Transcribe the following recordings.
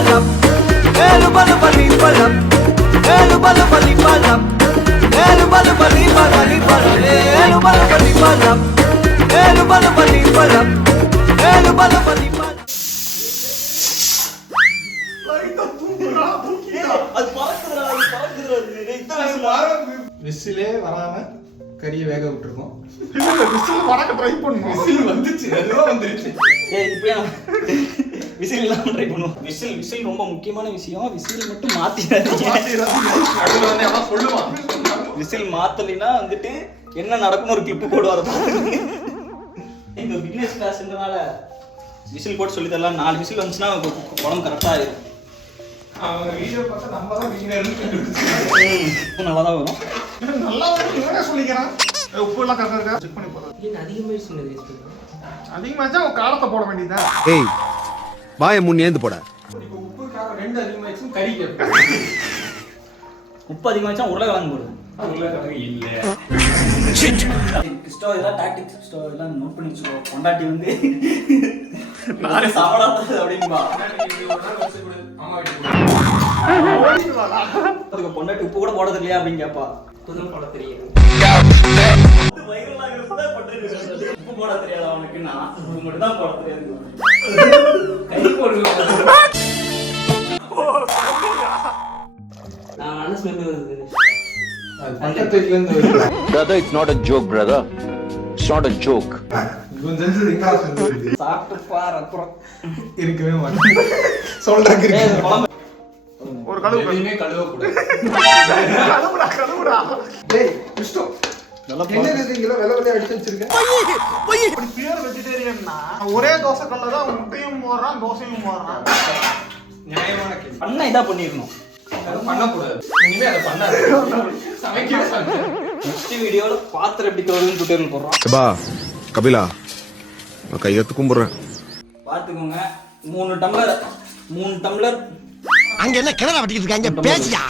palam, elu balu bali palam, elu balu bali palam, elu balu bali palam, elu balu bali palam, elu balu bali palam, elu balu bali palam. விசிலே வராம கறியை வேக விட்டுருக்கோம். Whistle வடக்க try பண்ணுவோம். Whistle வந்துச்சு, அதுதான் வந்துருச்சு. இப்படியா விசில் இல்லாம ட்ரை பண்ணுவோம். விசில் ரொம்ப முக்கியமான விஷயம். விசில் மட்டும் சொல்லுவான். விசில் மாத்தலைன்னா வந்துட்டு என்ன நடக்கும்னு ஒரு கிளிப்பு போடுவார். எங்க பிகினர்ஸ் கிளாஸ்ன்றனால விசில் போட்டு சொல்லி தரலாம். 4 விசில் வந்துச்சுன்னா உடம்பு கரெக்டா ஆயிடும். அவங்க வீடியோ பார்த்தா நம்ம தான் வீடியோ நல்லா தான் வரும். நல்லா வரும் சொல்லிக்கிறேன். உப்பு எல்லாம் கரெக்டா இருக்கா செக் பண்ணி போறேன். அதிகமாச்சா ஒரு காரத்தை போட வேண்டியதா. ஏய் வாயை முன் ஏந்து போட. இப்போ உப்பு காரம் 2 அதிகமாயிடுச்சுன்னு கறி கேட்பேன். உப்பு அதிகமாச்சா உருளைக்கிழங்கு போடுவேன். உருளைக்கிழங்கு இல்ல. ஸ்டோ இதெல்லாம் டாக்டிக்ஸ் ஸ்டோ இதெல்லாம் நோட் பண்ணி வச்சுக்கோ. கொண்டாட்டி வந்து நானே சாப்பிடாது அப்படின்பா. அதுக்கு பொண்டாட்டி உப்பு கூட போட தெரியலையா அப்படின்னு கேட்பா. உப்பு போட தெரியும். உப்பு போட தெரியாது அவனுக்கு. நான் உப்பு மட்டும் தான் போட தெரியாது. கை போடுவேன். நான் மனசு வருது. Brother, it's not a joke, brother. It's not a joke. சாப்பிட்டு பார் அப்புறம் இருக்கவே மாட்டேன். சொல்றாங்க ஒரு கழுவு எதையுமே கழுவ கூடாது. கழுவுடா. டேய் கிறிஸ்டோ என்ன இதுங்கள வெள்ள வெள்ள அடிச்சு வச்சிருக்கேன். இப்படி பியூர் வெஜிடேரியன்னா ஒரே தோசை கல்ல தான் முட்டையும் போடுறான் தோசையும் போடுறான். நியாயமான கேள்வி. அண்ணா இதா பண்ணிரணும். அது பண்ண கூடாது. இனிமே அத பண்ணாத. சமைக்கவே பண்ணு. நெக்ஸ்ட் வீடியோல பாத்திரம் எப்படி கழுவுன்னு டுட்டோரியல் போடுறோம். பா கபிலா நான் கையெடுத்து கும்பிடுறேன். பாத்துக்கோங்க. 3 டம்ளர் அங்க என்ன கிணறு வட்டிக்கிட்டு இருக்காங்க பேசியா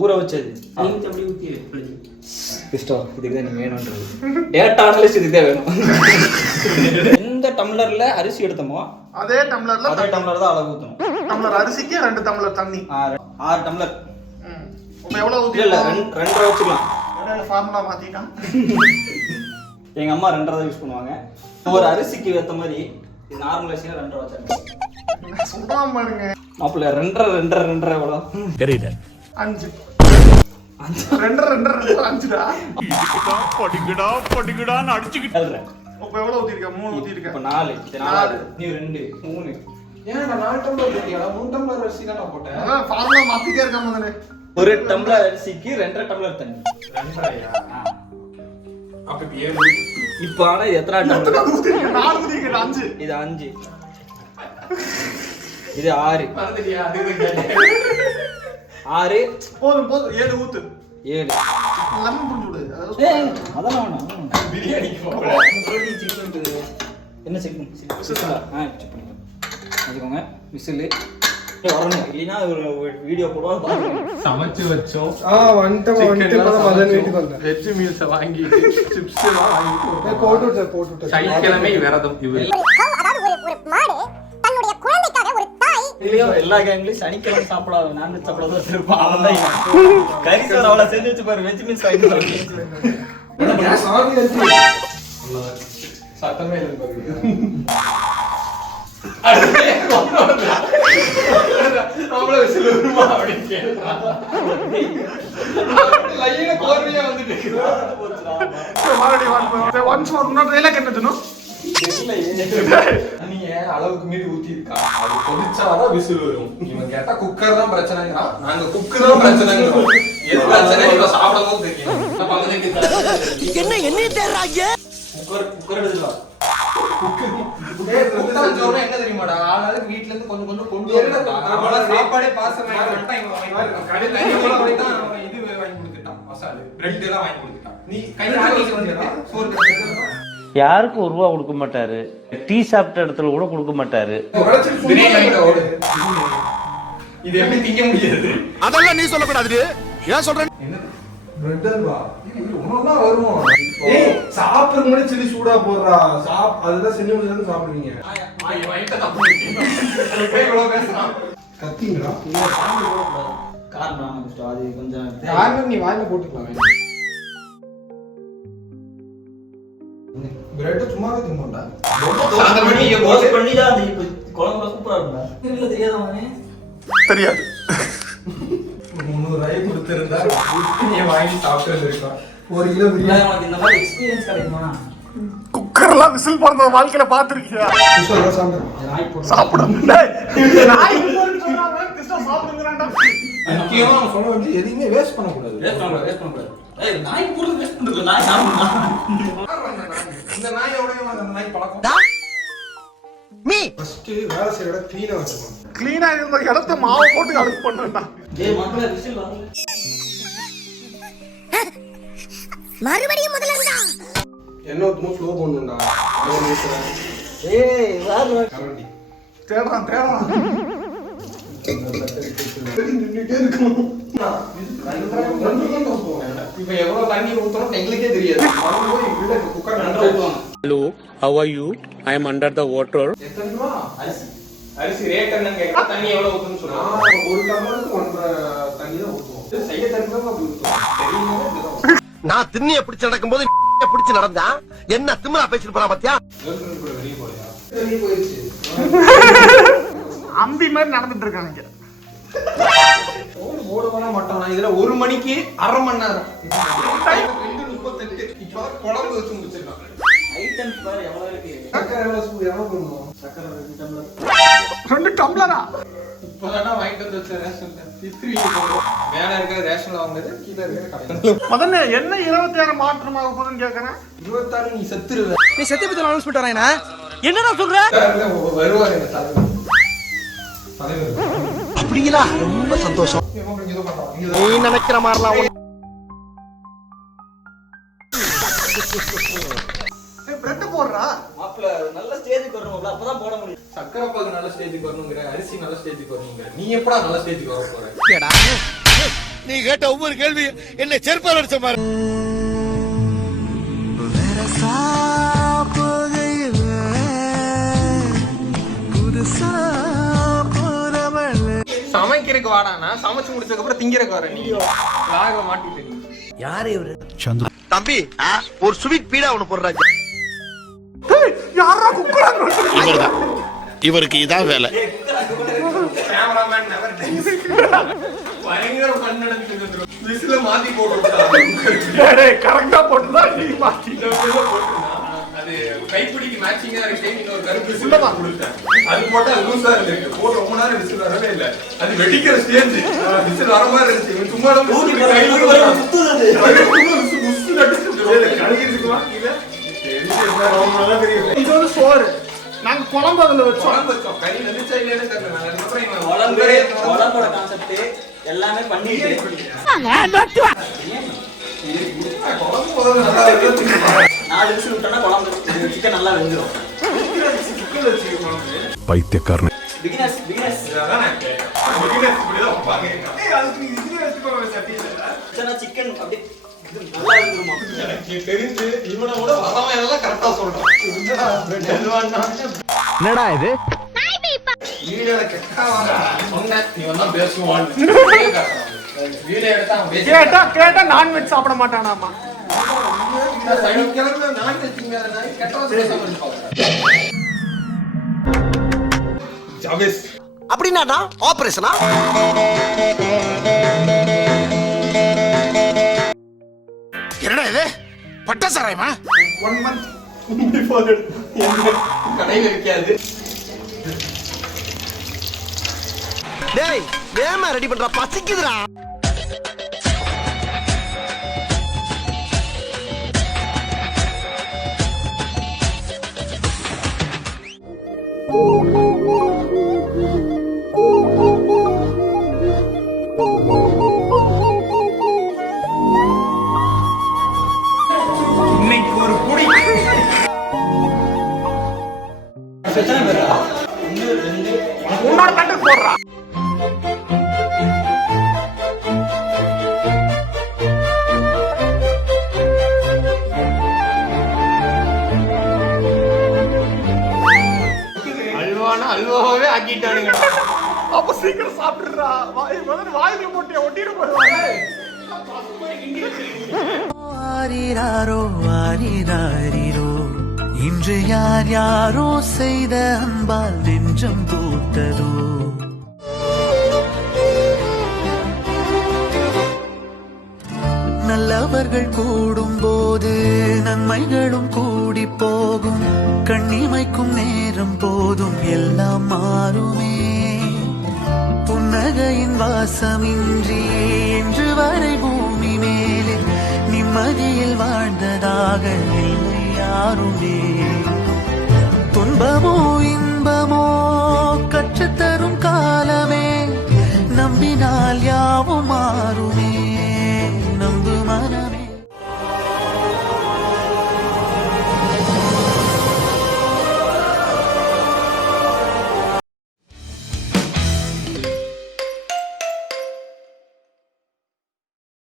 ஊற வச்சது. நீங்க அப்படி ஊத்தியே கிறிஸ்டோ இதுக்கு தான் நீ வேணும்ன்றது. டேட்டா அனலிஸ்ட் இதுக்கு தான் வேணும். எந்த டம்ளர்ல அரிசி எடுத்தோமோ அதே டம்ளர்ல தான் அளவு ஊத்தணும். டம்ளர் அரிசிக்கு 2 டம்ளர் தண்ணி. 6 டம்ளர். அப்ப எவ்வளவு ஊத்தி? இல்ல 2.5 வச்சுக்கலாம். ஃபார்முலா மாத்திட்டான். எங்க அம்மா 2.5 தான் யூஸ் பண்ணுவாங்க. ஒரு அரிசிக்கு ஏத்த மாதிரி நார்மல் அரிசினா 2.5 வச்சாங்க. சுத்தமா பாருங்க. மாப்பிள்ள 2.5 எவ்வளவு தெரியல 5 2 5டா. படிங்கடான்னு அடிச்சுக்கிட்டு. அப்ப எவ்வளவு ஊத்தி இருக்க? 3 ஊத்தி இருக்க. இப்ப 4 இது 4 நீ 2 3. ஏன்னா நான் 4 டம்ளர் போட்டியா? 3 டம்ளர் அரிசி தான் நான் போட்டேன். அதான் ஃபார்முலா மாத்திட்டே இருக்காம தானே. ஒரு டம்ளர் அரிசிக்கு 2.5 டம்ளர் தண்ணி. 2.5யா? அப்ப 7. இப்போ ஆனா இது எத்தனை டம்ளர்? ஊத்தி இருக்க. 4 ஊத்தி இருக்க. 5. இது 5. இது 6. மறந்துட்டியா? அதுக்கு கேளு. 6 போதும் 7 ஊத்து. 7. லெமன் புடிச்சு விடு. அதெல்லாம் வேணாம். பிரியாணிக்கு போகல. என்ன செக் பண்ணு? செக் பண்ணிக்கலாம். வச்சுக்கோங்க. விசில் வரணும். இல்லைன்னா ஒரு வீடியோ போடுவோம் பாருங்க. சமைச்சு வச்சோம். வந்துட்டு மதன் வீட்டுக்கு வந்தேன். வெஜ் மீல்ஸ் வாங்கி சிப்ஸ் எல்லாம் வாங்கி போட்டு சனிக்கிழமை விரதம் இவரு. அதாவது ஒரு மாடு தன்னுடைய குழந்தைக்காக ஒரு தாய் இல்லையோ எல்லா கேங்லயும் சனிக்கிழமை சாப்பிடாத நான்வெஜ் சாப்பிடாத இருப்பான். அவன் தான் கறி சோறு அவளை செஞ்சு வச்சு பாரு. வெஜ் மீல்ஸ் வாங்கி சத்தமே இல்லை. நம்மள விசில் வருமா அப்படின்னு கேட்டான். லைனா கோர்வையா வந்துட்டு மறுபடியும் ஒன்ஸ் மோர் இன்னொரு டைலாக் என்ன சொன்னோம்? நீங்க அளவுக்கு மீறி ஊத்தி இருக்கா. அது கொதிச்சாதான் விசில் வரும். இவன் கேட்டா குக்கர் தான் பிரச்சனைங்கிறான். நாங்க குக்கு தான் பிரச்சனைங்கிறோம். எது பிரச்சனை இப்ப சாப்பிடவும் தெரியும். என்ன என்ன தேடுறாங்க குக்கர் எடுத்துக்கலாம். என்ன தெரியுமாடா? ஆளாளுக்கு வீட்ல இருந்து கொஞ்சம் கொஞ்சம் கொண்டு வரணும். சாப்பாடே பாசம் இது வாங்கி கொடுத்துட்டான். மசாலா பிரெட் எல்லாம் வாங்கி கொடுத்துட்டான். நீ யாருக்கும் 1 ரூபா கொடுக்க மாட்டாரு. டீ சாப்பிட்ட இடத்துல கூட கொடுக்க மாட்டாரு. இது எப்படி திங்க முடியாது? அதெல்லாம் நீ சொல்லக்கூடாது. ஏன் சொல்ற? பிரெட் அல்வா உனதான் வருவோம். ஏய் சாப்பிடுற முன்னாடி சில்லி சூடா போடுறா. அதுதான் செஞ்சு முடிஞ்சது சாப்பிடுவீங்க. இவ்வளவு பேசுறான். கத்திங்களா காரணம் அது கொஞ்சம் காரணம் நீ வாயில போட்டுக்கலாம். பிரெட் சும்மாவே தின்னோம்டா. தோசை பண்ணி தான் அந்த குழம்பு சூப்பரா இருக்கும்டா. இல்ல தெரியாதவனே தெரியாது. 300 ரூபாய் கொடுத்திருந்தா நீ வாங்கி சாப்பிட்டு இருக்கலாம். 1 கிலோ பிரியாணி உனக்கு இந்த மாதிரி எக்ஸ்பீரியன்ஸ் கிடைக்குமா? குக்கர்லாம் விசில் போடுறத வாழ்க்கையில பாத்துருக்கியா? சாப்பிடும். முக்கியமா நான் சொல்ல வந்து எதையுமே வேஸ்ட் பண்ணக்கூடாது. வேஸ்ட் பண்ணக்கூடாது. ஏய் நாய் கூட வேஸ்ட் பண்றது நாய் சாப்பிடுமா? இந்த நாய் எவ்வளவு அந்த நாய் பழக்கம். மீ ஃபர்ஸ்ட் வேலை செய்யற இடம் க்ளீனா வச்சுக்கணும். கிளீனா இருந்த இடத்த மாவு போட்டு அழுக்கு பண்ணுடா. டேய் மக்களே விசில் வரல. மறுபடியும் முதல்ல இருந்தா என்ன ஊத்துமோ ஸ்லோ பண்ணுடா. ஏய் வாரு கரண்டி தேடுறான். நின்னுட்டே இருக்கும். இப்ப எவ்வளவு தண்ணி ஊத்தணும் எங்களுக்கே தெரியாது. குக்கர் நன்றா ஊத்துவாங்க. Hello, how are you? I am under the water. எத்தனை ரூபா? அரிசி ரேட் என்னன்னு கேட்டா தண்ணி எவ்வளவு ஊத்தணும்னு சொல்லுவாங்க. ஒரு டம்ளருக்கு 1.5 தண்ணி தான் ஊத்துவோம். செய்ய தெரிஞ்சவங்க அப்படி ஊத்துவோம். நான் திண்ணிய பிடிச்சு நடக்கும்போது பிடிச்சு நடந்தா என்ன திமிரா பேசிட்டு போறா பாத்தியா? வெளியே போறியா? வெளியே போயிடுச்சு. அம்பி மாதிரி நடந்துட்டு இருக்காங்க. ஓடுவானா மாட்டானா? இதுல 1 மணிக்கு 1/2 மணி நேரம். 2:38. இப்ப குழம்பு வச்சு முடிச்சிருக்காங்க. ஐட்டம்ஸ் பாரு எவ்வளவு இருக்கு. சக்கரை எவ்வளவு போடணும்? சக்கரை 2 டம்ளர். 2 டம்ளரா? இப்பதானா வாங்கிட்டு வந்து வச்ச ரேஷன்ல. மேல இருக்கிற ரேஷன்ல வாங்குறது, கீழ இருக்கிற கடையில. முதல்ல என்ன 26 மாற்றமாக போகுதுன்னு கேக்குறேன். 26 நீ செத்துருவ. நீ சத்திய பத்தி அனௌன்ஸ் பண்ணிட்டு வரேனா? என்னடா சொல்ற? வருவார் எங்க தலைவர். அப்படிங்களா? ரொம்ப சந்தோஷம். நீ நினைக்கிற மாதிரிலாம் பிரெட் போடுறா. மாப்ள நல்ல ஸ்டேஜுக்கு வரணும்ல அப்பதான் போட முடியும். சக்கரை பாகு நல்ல ஸ்டேஜுக்கு வரணுங்கிற, அரிசி நல்ல ஸ்டேஜுக்கு வரணுங்கிற, நீ எப்படா நல்ல ஸ்டேஜுக்கு வர போற? நீ கேட்ட ஒவ்வொரு கேள்வி என்ன செருப்பால் அடிச்ச மாதிரி. சமைக்கிறதுக்கு வாடானா சமைச்சு முடிச்சதுக்கு அப்புறம் திங்கிறதுக்கு வர நீ லாக மாட்டிட்டு நீ. யாரு இவரு? சந்திர தம்பி ஒரு ஸ்வீட் பீடா ஒன்னு போடுறாங்க. யாரா குக்கராங்க? இவர்தான், இவருக்கு இதான் வேலை. Cameraman never dies. பயங்கர ஃபன் நடந்துட்டு இருக்கு. விசில மாத்தி போடுறா. டேய் கரெக்ட்டா போட்டுடா நீ மாத்தி. அது கைப்பிடிக்கு மேட்சிங்கா இருக்கு. இன்னொரு கருப்பு விசில தான் கொடுத்தேன். அது போட்டா லூசா இருக்கு. போட்டு ரொம்ப நேரம் விசில் வரவே இல்ல. அது வெடிக்கிற ஸ்டேஜ். விசில் வர மாதிரி இருந்துச்சு. சும்மா தான் கையில வர சுத்துது. விசில் அடிச்சு கலகிருக்குமா கீழ. இது வந்து சோறு. நாங்க குழம்பு அதுல வச்சோம். குழம்பு வச்சோம். கறி வந்துச்சா இல்லையானே தெரியல. நான் அப்புறம் இவன் குழம்போட கான்செப்ட் எல்லாமே பண்ணிட்டு குழம்பு முதல்ல நல்லா இருக்கு. 4 விசில் விட்டோம்னா குழம்பு சிக்கன் நல்லா வெந்துரும். சிக்கன் வச்சுக்கணும். பைத்தியக்காரன். பிகினர்ஸ் அதானே பிகினர்ஸ் இப்படி தான் வைப்பாங்க. அதுக்கு நீ இதுல வச்சுக்கோ சட்டியில. சிக்கன் அப்படியே நல்லா வெந்துருமா? எனக்கு தெரிஞ்சு இவனோட வரவன் எல்லாம் கரெக்டா சொல்றான். என்னடா இது? வீடியோல கெட்டா வர சொன்னேன் நீ வந்தா பேசுவான்னு. வீடியோ எடுத்தா அவன் கேட்டா நான்வெஜ் சாப்பிட மாட்டானாமா. சனிக்கிழமை நான்வெஜ் கெட்டவா பேசாம ஜாவேஸ் அப்படின்னா ஆபரேஷனா? என்னடா இது? பட்ட சாராயமா? 1 month before that கடையில இருக்காது. டேய் வேமா ரெடி பண்றா, பசிக்குதுடா. இன்னைக்கு ஒரு குடி உன்னோட கண்டு போடுறா. அல்வானா அல்வாவே ஆக்கிட்டானுங்க. அப்ப சீக்கிரம் சாப்பிடுறா. வாயில போட்டு ஒட்டிட்டு போயிடுவாங்க. ஆரிராரோ ஆரிராரிரோ இன்று யார் யாரோ செய்த அன்பால் நெஞ்சம் தூத்ததோ. நல்லவர்கள் கூடும் போது நன்மைகளும் கூடி போகும். கண்ணிமைக்கும் நேரம் போதும் எல்லாம் மாறுமே. புன்னகையின் வாசமின்றி என்று வரை பூமி மேலே நிம்மதியில் வாழ்ந்ததாக இல்லை யாருமே. துன்பமோ இன்பமோ கற்றுத்தரும் காலமே, நம்பினால் யாவும் மாறுமே.